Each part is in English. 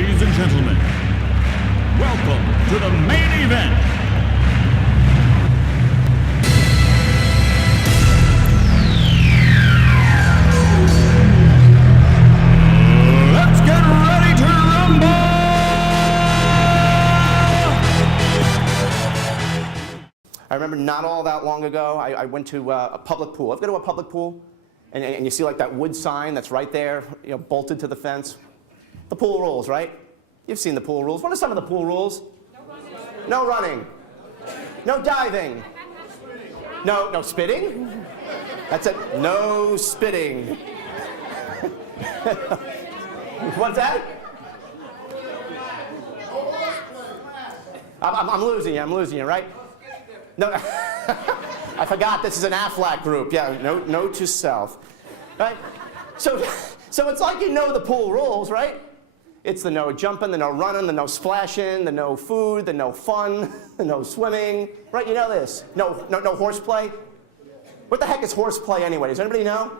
Ladies and gentlemen, welcome to the main event. Let's get ready to rumble! I remember not all that long ago, I went to a public pool. I've been to a public pool, and you see like that wood sign that's right there, you know, bolted to the fence. The pool rules, right? You've seen the pool rules. What are some of the pool rules? No running. No diving. No spitting? That's it. No spitting. What's that? I'm losing you, right? No, I forgot this is an Aflac group. Yeah, no to self, right? So it's like you know the pool rules, right? It's the no jumping, the no running, the no splashing, the no food, the no fun, the no swimming, right? You know this. No horseplay. What the heck is horseplay anyway? Does anybody know?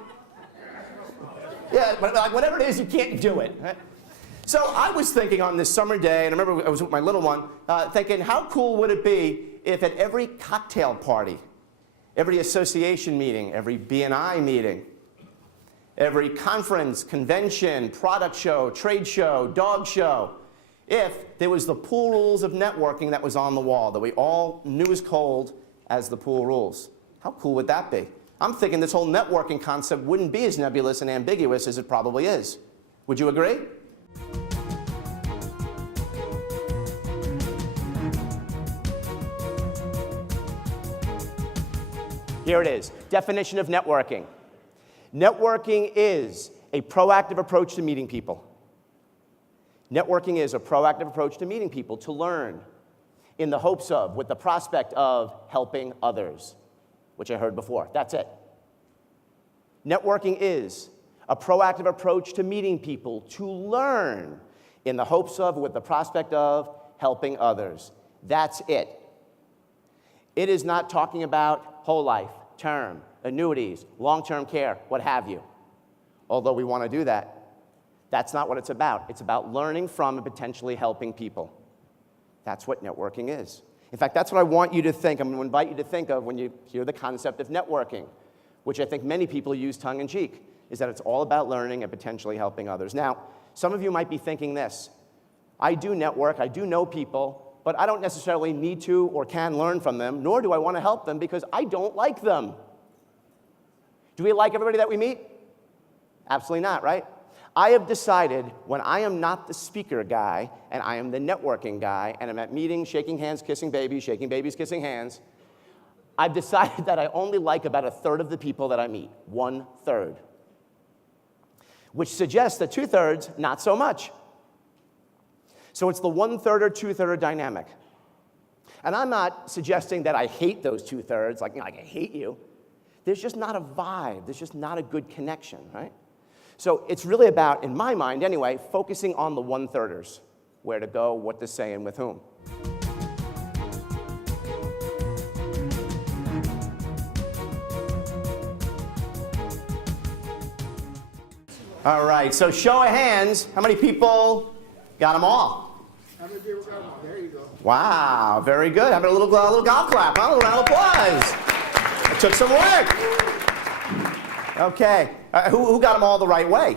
Yeah, but like whatever it is, you can't do it. Right? So I was thinking on this summer day, and I remember I was with my little one, thinking how cool would it be if at every cocktail party, every association meeting, every B&I meeting, every conference, convention, product show, trade show, dog show, if there was the pool rules of networking that was on the wall, that we all knew as cold as the pool rules. How cool would that be? I'm thinking this whole networking concept wouldn't be as nebulous and ambiguous as it probably is. Would you agree? Here it is, definition of networking. Networking is a proactive approach to meeting people. Networking is a proactive approach to meeting people, to learn, in the hopes of, with the prospect of helping others, which I heard before. That's it. Networking is a proactive approach to meeting people, to learn, in the hopes of, with the prospect of helping others. That's it. It is not talking about whole life, term, annuities, long-term care, what have you. Although we want to do that, that's not what it's about. It's about learning from and potentially helping people. That's what networking is. In fact, that's what I want you to think. I'm going to invite you to think of when you hear the concept of networking, which I think many people use tongue-in-cheek, is that it's all about learning and potentially helping others. Now, some of you might be thinking this. I do network, I do know people, but I don't necessarily need to or can learn from them, nor do I want to help them because I don't like them. Do we like everybody that we meet? Absolutely not, right? I have decided when I am not the speaker guy and I am the networking guy and I'm at meetings, shaking hands, kissing babies, kissing hands, I've decided that I only like about a third of the people that I meet, 1/3. Which suggests that 2/3, not so much. So it's the 1/3 or 2/3 dynamic. And I'm not suggesting that I hate those 2/3, like, I hate you. There's just not a vibe. There's just not a good connection, right? So it's really about, in my mind anyway, focusing on the 1/3ers, where to go, what to say, and with whom. All right, so show of hands, how many people got them all? How many people got them all? There you go. Wow, very good. How about a little golf clap, huh? A little round of applause. It took some work. Okay, who got them all the right way?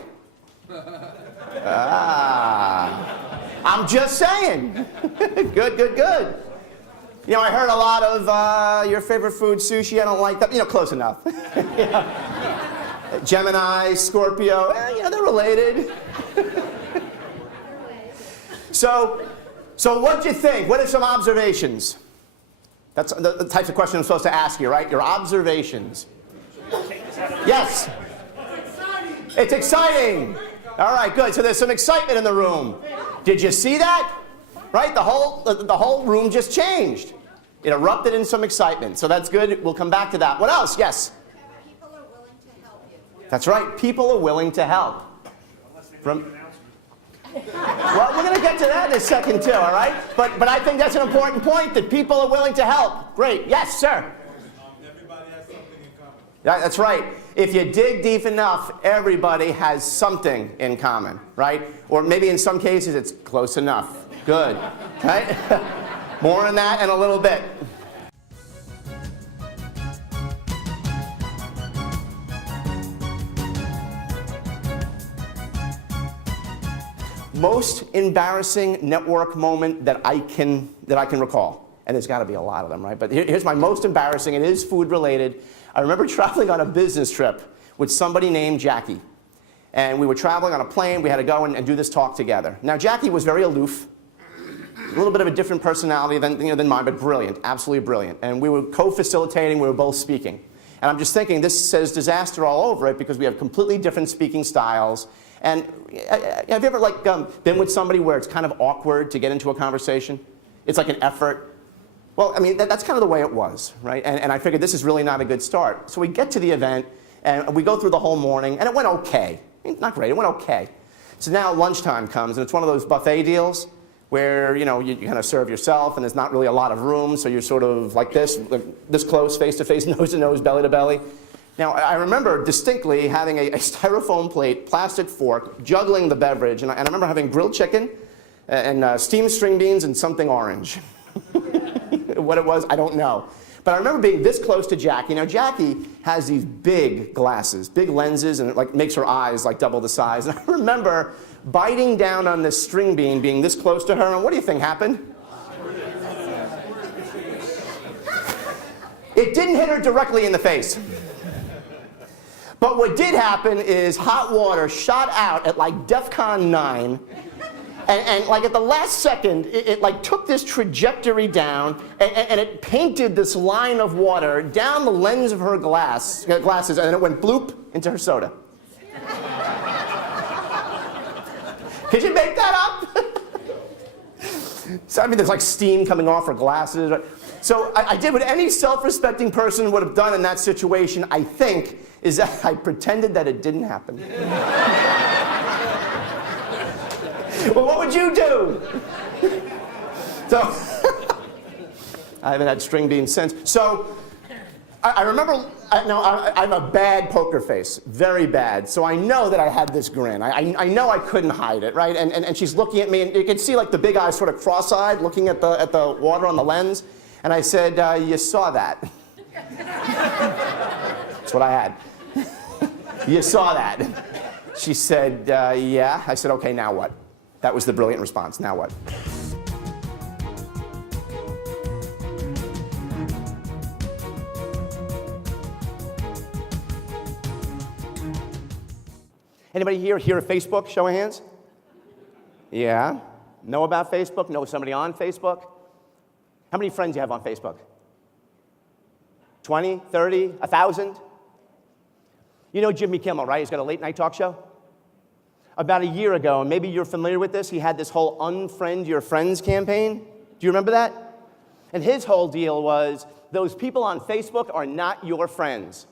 I'm just saying. Good. You know, I heard a lot of your favorite food, sushi. I don't like that. You know, close enough. Gemini, Scorpio, they're related. So what'd you think? What are some observations? That's the types of questions I'm supposed to ask you, right? Your observations. Yes. It's exciting. All right, good. So there's some excitement in the room. Did you see that? Right? The whole room just changed. It erupted in some excitement. So that's good. We'll come back to that. What else? Yes. People are willing to help you. That's right. People are willing to help. Well, we're going to get to that in a second too, all right? But I think that's an important point, that people are willing to help. Great. Yes, sir. Everybody has something in common. That's right. if you dig deep enough, everybody has something in common, right? Or maybe in some cases it's close enough. Good, right? More on that in a little bit. Most embarrassing network moment that I can recall, and there's got to be a lot of them, right? But here's my most embarrassing. It is food related. I remember traveling on a business trip with somebody named Jackie, and we were traveling on a plane. We had to go and do this talk together. Now Jackie was very aloof, a little bit of a different personality than mine, but brilliant, absolutely brilliant. And we were co-facilitating. We were both speaking, and I'm just thinking this says disaster all over it because we have completely different speaking styles. And have you ever been with somebody where it's kind of awkward to get into a conversation? It's like an effort. Well, I mean, that's kind of the way it was, right? And I figured this is really not a good start. So we get to the event, and we go through the whole morning, and it went okay. Not great, it went okay. So now lunchtime comes, and it's one of those buffet deals where, you kind of serve yourself, and there's not really a lot of room, so you're sort of like this close, face to face, nose to nose, belly to belly. Now, I remember distinctly having a styrofoam plate, plastic fork, juggling the beverage, and I remember having grilled chicken and steamed string beans and something orange. What it was, I don't know. But I remember being this close to Jackie. Now, Jackie has these big glasses, big lenses, and it makes her eyes double the size. And I remember biting down on this string bean, being this close to her, and what do you think happened? It didn't hit her directly in the face. But what did happen is hot water shot out at DEFCON 9, and at the last second, it took this trajectory down, and it painted this line of water down the lens of her glasses, and then it went bloop into her soda. Could you make that up? So I mean, there's steam coming off her glasses. So I did what any self-respecting person would have done in that situation, I think, is that I pretended that it didn't happen. Well, what would you do? So, I haven't had string beans since. So, I remember, I have a bad poker face, very bad. So I know that I had this grin. I know I couldn't hide it, right? And she's looking at me, and you can see the big eyes sort of cross-eyed, looking at the water on the lens. And I said, you saw that. That's what I had. You saw that. She said, yeah. I said, okay, now what? That was the brilliant response. Now what? Anybody here hear of Facebook? Show of hands. Yeah. Know about Facebook? Know somebody on Facebook? How many friends do you have on Facebook? 20, 30, 1,000? You know Jimmy Kimmel, right? He's got a late night talk show. About a year ago, and maybe you're familiar with this, he had this whole Unfriend Your Friends campaign. Do you remember that? And his whole deal was, those people on Facebook are not your friends.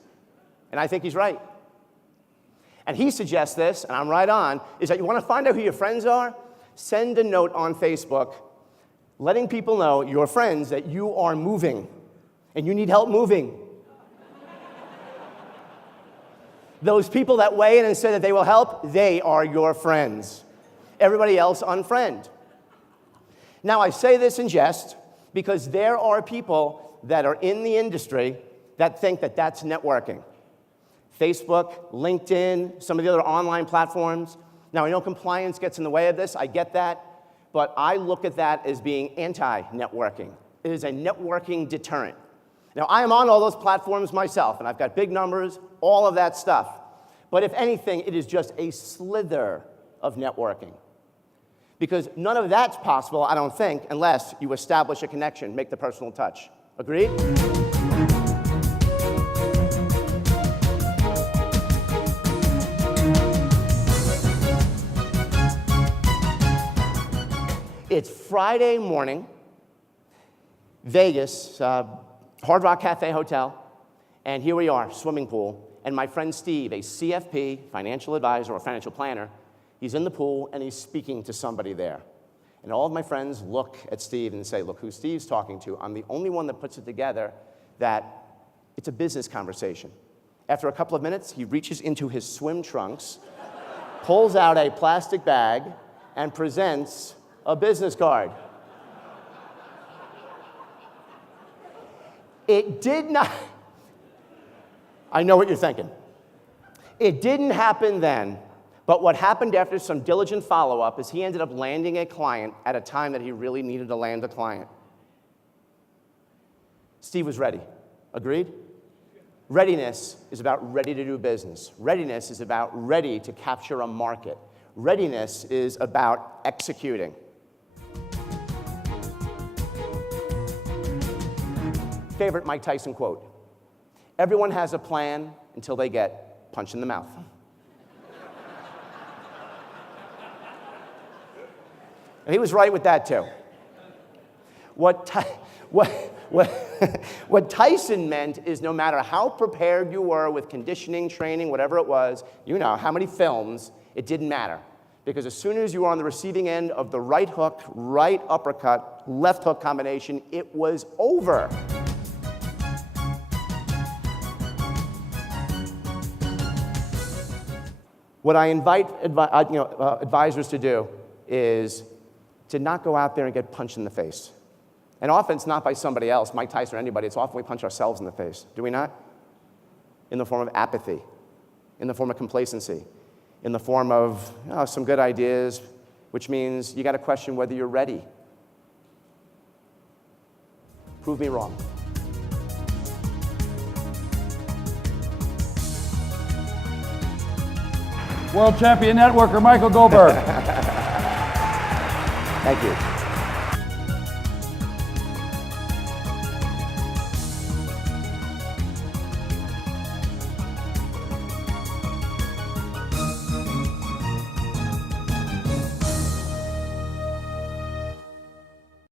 And I think he's right. And he suggests this, and I'm right on, is that you want to find out who your friends are? Send a note on Facebook letting people know, your friends, that you are moving and you need help moving. Those people that weigh in and say that they will help, they are your friends. Everybody else, unfriend. Now, I say this in jest because there are people that are in the industry that think that that's networking. Facebook, LinkedIn, some of the other online platforms. Now, I know compliance gets in the way of this. I get that. But I look at that as being anti-networking. It is a networking deterrent. Now, I am on all those platforms myself, and I've got big numbers, all of that stuff. But if anything, it is just a slither of networking. Because none of that's possible, I don't think, unless you establish a connection, make the personal touch. Agreed? It's Friday morning, Vegas, Hard Rock Cafe Hotel, and here we are, swimming pool, and my friend Steve, a CFP, financial advisor or financial planner, he's in the pool and he's speaking to somebody there. And all of my friends look at Steve and say, look who Steve's talking to. I'm the only one that puts it together that it's a business conversation. After a couple of minutes, he reaches into his swim trunks, pulls out a plastic bag, and presents a business card. It did not, I know what you're thinking. It didn't happen then, but what happened after some diligent follow-up is he ended up landing a client at a time that he really needed to land a client. Steve was ready. Agreed? Readiness is about ready to do business. Readiness is about ready to capture a market. Readiness is about executing. Favorite Mike Tyson quote: "Everyone has a plan until they get punched in the mouth." And he was right with that too. What Tyson meant is no matter how prepared you were with conditioning, training, whatever it was, you know, how many films, it didn't matter. Because as soon as you were on the receiving end of the right hook, right uppercut, left hook combination, it was over. What I invite advisors to do is to not go out there and get punched in the face. And often it's not by somebody else, Mike Tyson or anybody, it's often we punch ourselves in the face. Do we not? In the form of apathy, in the form of complacency, in the form of some good ideas, which means you got to question whether you're ready. Prove me wrong. World champion networker Michael Goldberg. Thank you.